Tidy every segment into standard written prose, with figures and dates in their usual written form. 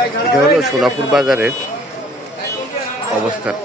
এটা হলো সোনাপুর বাজারের অবস্থান।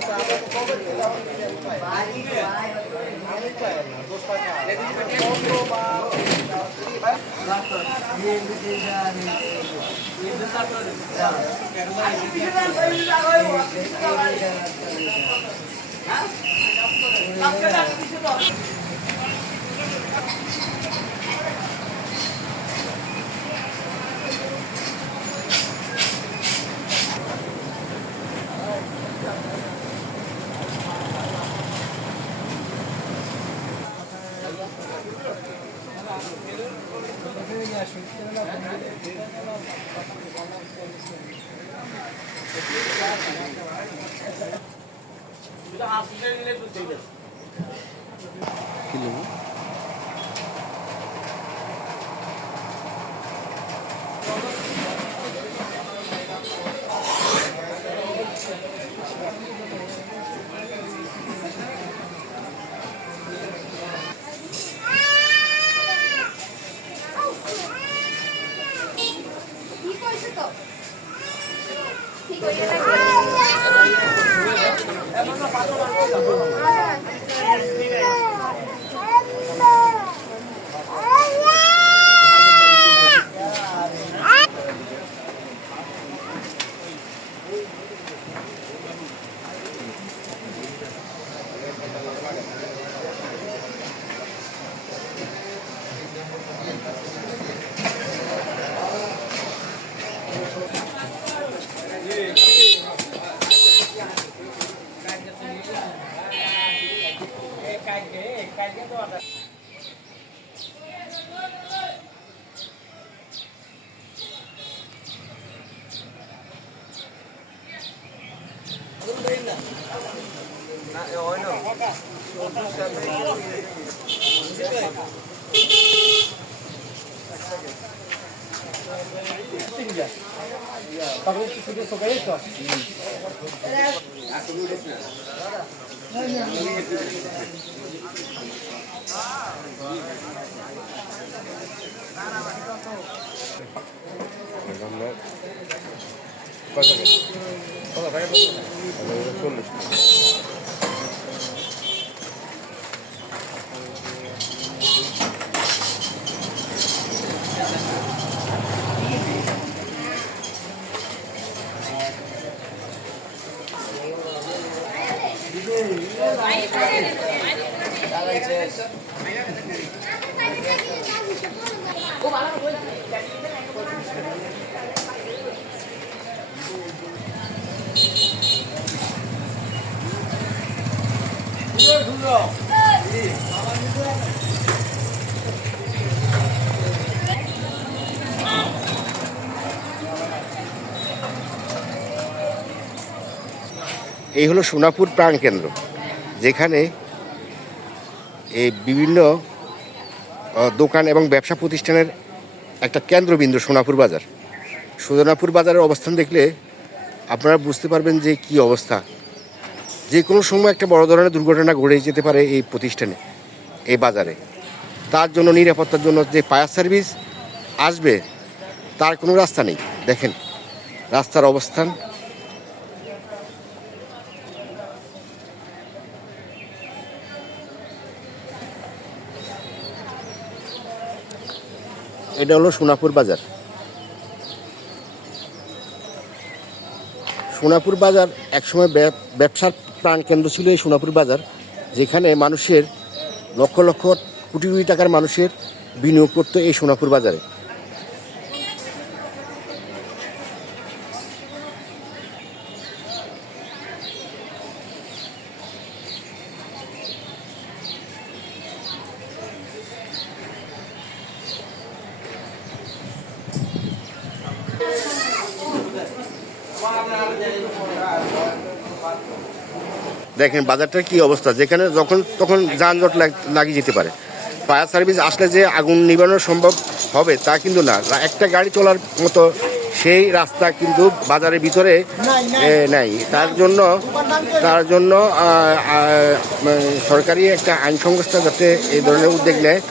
এই হলো সোনাপুর প্রাণকেন্দ্র, যেখানে এই বিভিন্ন দোকান এবং ব্যবসা প্রতিষ্ঠানের একটা কেন্দ্রবিন্দু সোনাপুর বাজার। সোনাপুর বাজারের অবস্থান দেখলে আপনারা বুঝতে পারবেন যে কি অবস্থা। যে কোনো সময় একটা বড় ধরনের দুর্ঘটনা ঘটে যেতে পারে এই প্রতিষ্ঠানে, এই বাজারে। তার জন্য নিরাপত্তার জন্য যে ফায়ার সার্ভিস আসবে তার কোনো রাস্তা নেই। দেখেন রাস্তার অবস্থান। এটা হলো সোনাপুর বাজার। সোনাপুর বাজার একসময় ব্যবসার প্রাণকেন্দ্র ছিল এই সোনাপুর বাজার, যেখানে মানুষের লক্ষ লক্ষ কোটি কোটি টাকার মানুষের বিনিয়োগ করতো এই সোনাপুর বাজারে। দেখেন বাজারটার কি অবস্থা, যেখানে যখন তখন যানজট লাগিয়ে যেতে পারে। ফায়ার সার্ভিস আসলে যে আগুন নিবানো সম্ভব হবে তা কিন্তু না। একটা গাড়ি চলার মতো সেই রাস্তা কিন্তু বাজারের ভিতরে নাই। তার জন্য সরকারি একটা আইন সংস্থা যাতে এই ধরনের উদ্যোগ নেয়